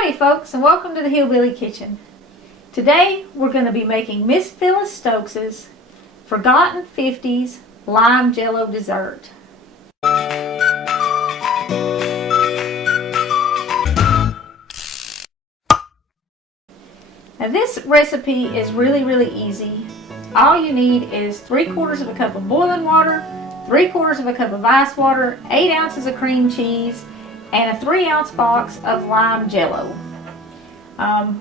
Howdy folks, and welcome to the Hillbilly Kitchen. Today we're going to be making Miss Phyllis Stokes' forgotten 50s lime jello dessert. Now this recipe is really easy. All you need is 3/4 of a cup of boiling water, 3/4 of a cup of ice water, 8 ounces of cream cheese, and a 3-ounce box of lime jello.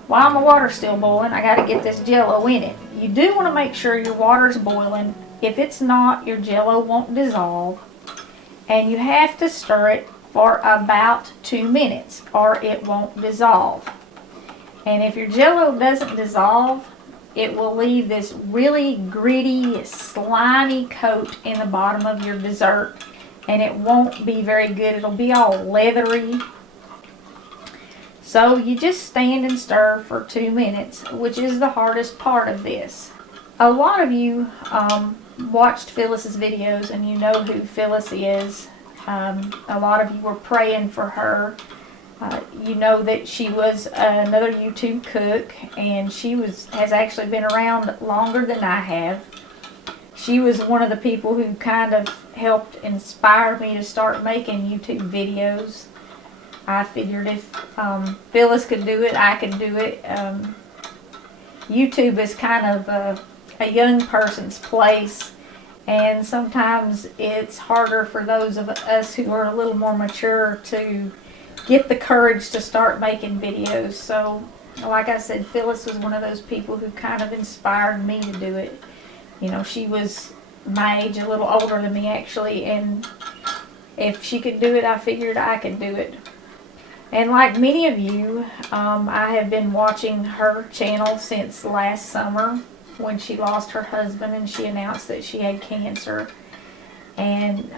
While my water's still boiling, I got to get this jello in it. You do want to make sure your water's boiling. If it's not, your jello won't dissolve. And you have to stir it for about 2 minutes or it won't dissolve. And if your jello doesn't dissolve, it will leave this really gritty, slimy coat in the bottom of your dessert. And it won't be very good. It'll be all leathery. So you just stand and stir for 2 minutes, which is the hardest part of this. A lot of you watched Phyllis's videos and you know who Phyllis is. A lot of you were praying for her. You know that she was another YouTube cook, and she has actually been around longer than I have. She was one of the people who kind of helped inspire me to start making YouTube videos. I figured if Phyllis could do it, I could do it. YouTube is kind of a young person's place, and sometimes it's harder for those of us who are a little more mature to get the courage to start making videos. So, like I said, Phyllis was one of those people who kind of inspired me to do it. You know, she was my age, a little older than me actually, and if she could do it, I figured I could do it. And like many of you, I have been watching her channel since last summer when she lost her husband and she announced that she had cancer. And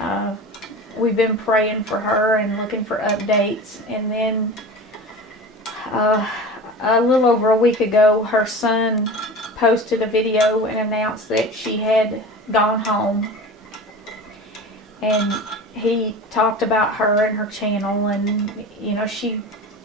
we've been praying for her and looking for updates. And then a little over a week ago, her son posted a video and announced that she had gone home. And he talked about her and her channel, and you know,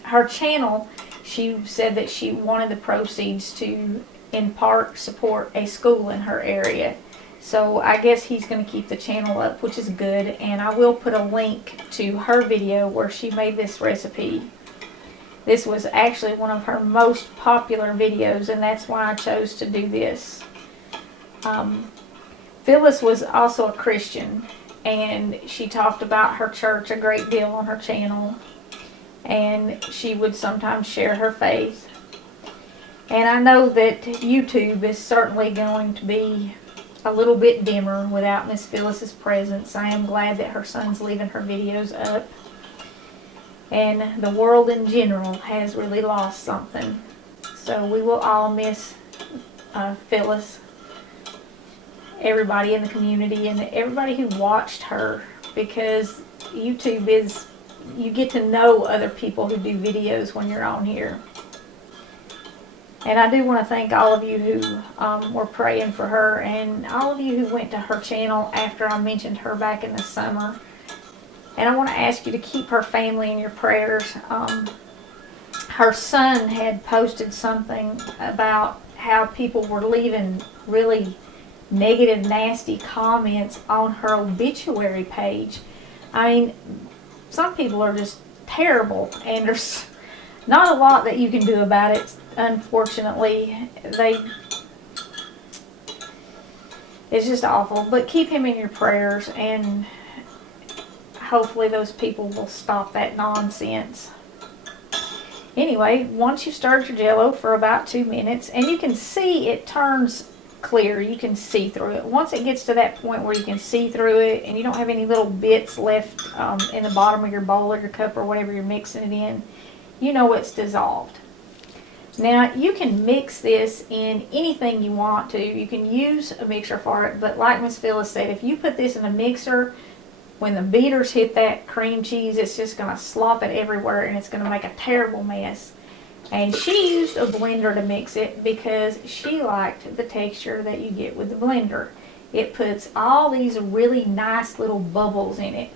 her channel, she said that she wanted the proceeds to in part support a school in her area. So I guess he's going to keep the channel up, which is good, and I will put a link to her video where she made this recipe. This was actually one of her most popular videos, and that's why I chose to do this. Phyllis was also a Christian, and she talked about her church a great deal on her channel, and she would sometimes share her faith. And I know that YouTube is certainly going to be a little bit dimmer without Miss Phyllis's presence. I am glad that her son's leaving her videos up. And the world in general has really lost something. So we will all miss Phyllis, everybody in the community, and everybody who watched her, because YouTube is, you get to know other people who do videos when you're on here. And I do want to thank all of you who were praying for her, and all of you who went to her channel after I mentioned her back in the summer. And I want to ask you to keep her family in your prayers. Her son had posted something about how people were leaving really negative, nasty comments on her obituary page. I mean, some people are just terrible, and there's not a lot that you can do about it, unfortunately. It's just awful. But keep him in your prayers, and hopefully those people will stop that nonsense. Anyway, once you've stirred your jello for about 2 minutes, and you can see it turns clear, you can see through it. Once it gets to that point where you can see through it and you don't have any little bits left in the bottom of your bowl or your cup or whatever you're mixing it in, you know it's dissolved. Now you can mix this in anything you want to. You can use a mixer for it, but like Miss Phyllis said, if you put this in a mixer, when the beaters hit that cream cheese, it's just going to slop it everywhere and it's going to make a terrible mess. And she used a blender to mix it because she liked the texture that you get with the blender. It puts all these really nice little bubbles in it.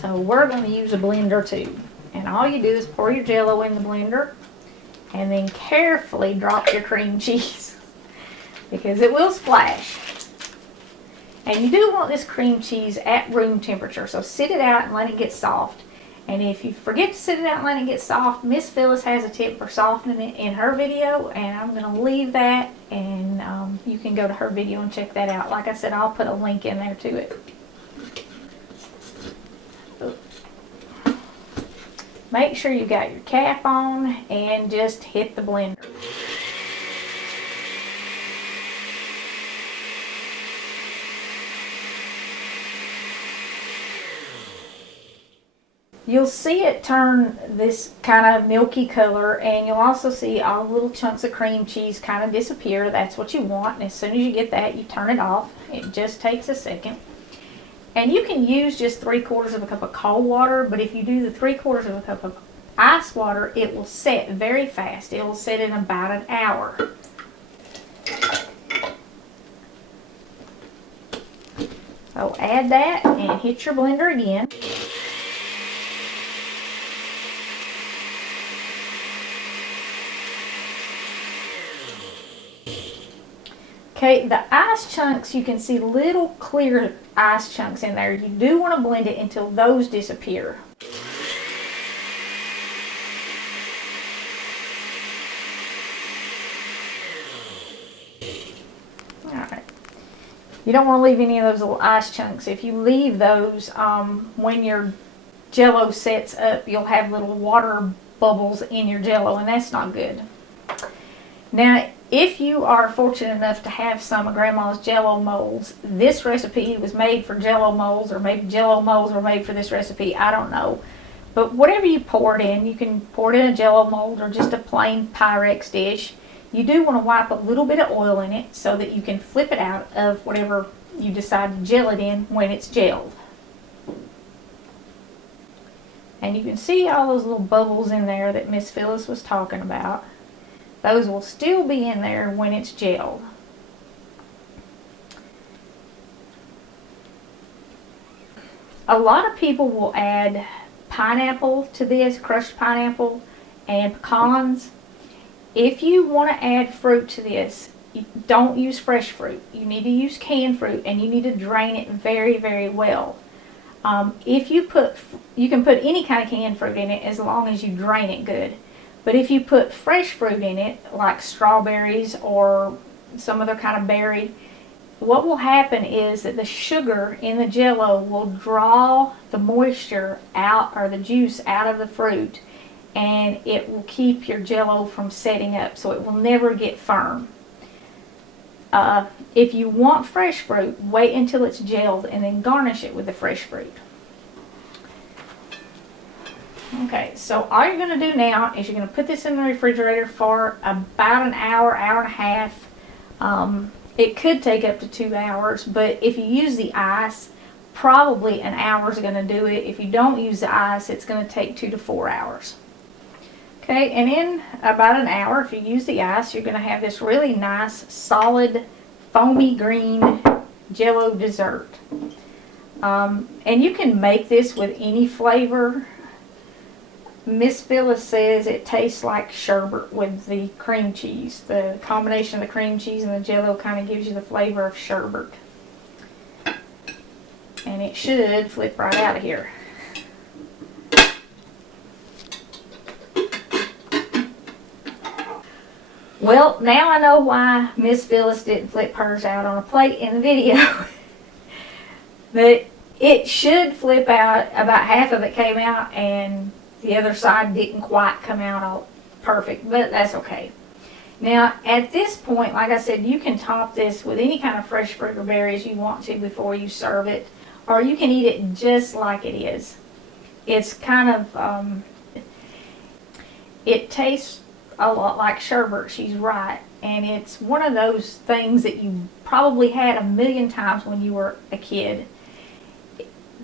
So we're going to use a blender too. And all you do is pour your Jello in the blender and then carefully drop your cream cheese because it will splash. And you do want this cream cheese at room temperature, so sit it out and let it get soft. And if you forget to sit it out and let it get soft, Miss Phyllis has a tip for softening it in her video, and I'm going to leave that, and you can go to her video and check that out. Like I said, I'll put a link in there to it. Make sure you got your cap on and just hit the blender. You'll see it turn this kind of milky color, and you'll also see all the little chunks of cream cheese kind of disappear. That's what you want, and as soon as you get that, you turn it off. It just takes a second. And you can use just 3/4 of a cup of cold water, but if you do the 3/4 of a cup of ice water, it will set very fast. It will set in about an hour. So add that and hit your blender again. Okay, the ice chunks, you can see little clear ice chunks in there. You do want to blend it until those disappear. Alright. You don't want to leave any of those little ice chunks. If you leave those, when your Jello sets up, you'll have little water bubbles in your Jello, and that's not good. Now, if you are fortunate enough to have some of Grandma's Jello molds, this recipe was made for Jello molds, or maybe Jello molds were made for this recipe, I don't know. But whatever you pour it in, you can pour it in a Jello mold or just a plain Pyrex dish. You do want to wipe a little bit of oil in it so that you can flip it out of whatever you decide to gel it in when it's gelled. And you can see all those little bubbles in there that Miss Phyllis was talking about. Those will still be in there when it's gelled. A lot of people will add pineapple to this, crushed pineapple, and pecans. If you want to add fruit to this, you don't use fresh fruit. You need to use canned fruit, and you need to drain it very, very well. If you can put any kind of canned fruit in it as long as you drain it good. But if you put fresh fruit in it, like strawberries or some other kind of berry, what will happen is that the sugar in the Jello will draw the moisture out, or the juice out of the fruit, and it will keep your Jello from setting up, so it will never get firm. If you want fresh fruit, wait until it's gelled and then garnish it with the fresh fruit. Okay, so all you're going to do now is you're going to put this in the refrigerator for about an hour, hour and a half. It could take up to 2 hours, but if you use the ice, probably an hour is going to do it. If you don't use the ice, it's going to take 2 to 4 hours. Okay, and in about an hour, if you use the ice, you're going to have this really nice, solid, foamy green Jello dessert. And you can make this with any flavor. Miss Phyllis says it tastes like sherbet with the cream cheese. The combination of the cream cheese and the Jello kind of gives you the flavor of sherbet. And it should flip right out of here. Well, now I know why Miss Phyllis didn't flip hers out on a plate in the video. But it should flip out. About half of it came out, and the other side didn't quite come out all perfect, but that's okay. Now, at this point, like I said, you can top this with any kind of fresh fruit or berries you want to before you serve it, or you can eat it just like it is. It's kind of, it tastes a lot like sherbet, she's right, and it's one of those things that you probably had a million times when you were a kid.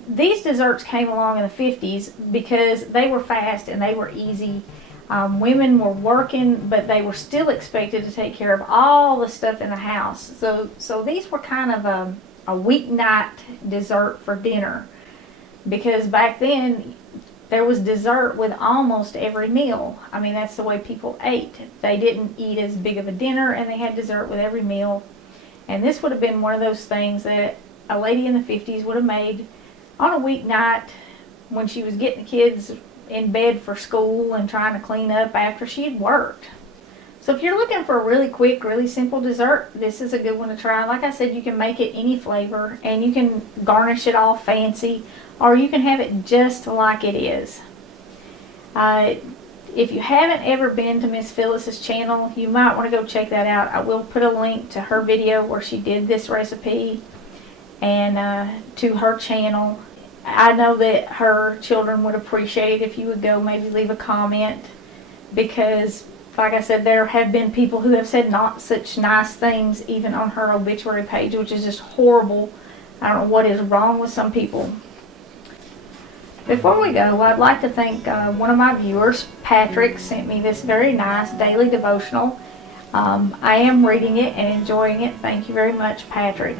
These desserts came along in the 50s because they were fast and they were easy. Women were working, but they were still expected to take care of all the stuff in the house. So these were kind of a weeknight dessert for dinner. because back then there was dessert with almost every meal. I mean, that's the way people ate. They didn't eat as big of a dinner, and they had dessert with every meal. And this would have been one of those things that a lady in the 50s would have made on a weeknight when she was getting the kids in bed for school and trying to clean up after she had worked. So if you're looking for a really quick, really simple dessert, this is a good one to try. Like I said, you can make it any flavor, and you can garnish it all fancy, or you can have it just like it is. If you haven't ever been to Miss Phyllis's channel, you might want to go check that out. I will put a link to her video where she did this recipe and to her channel. I know that her children would appreciate it if you would go maybe leave a comment, because like I said, there have been people who have said not such nice things even on her obituary page, which is just horrible. I don't know what is wrong with some people. Before we go, I'd like to thank one of my viewers. Patrick sent me this very nice daily devotional. I am reading it and enjoying it. Thank you very much, Patrick.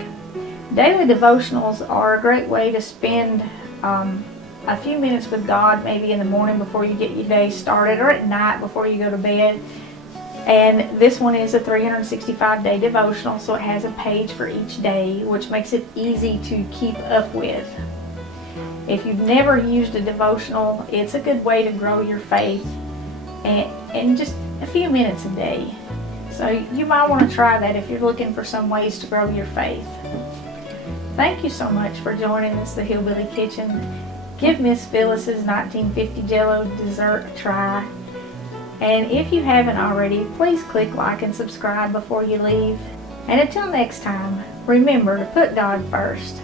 Daily devotionals are a great way to spend a few minutes with God, maybe in the morning before you get your day started, or at night before you go to bed. And this one is a 365-day devotional, so it has a page for each day, which makes it easy to keep up with. If you've never used a devotional, it's a good way to grow your faith in just a few minutes a day. So you might want to try that if you're looking for some ways to grow your faith. Thank you so much for joining us, the Hillbilly Kitchen. Give Miss Phyllis's 1950 Jello dessert a try. And if you haven't already, please click like and subscribe before you leave. And until next time, remember to put God first.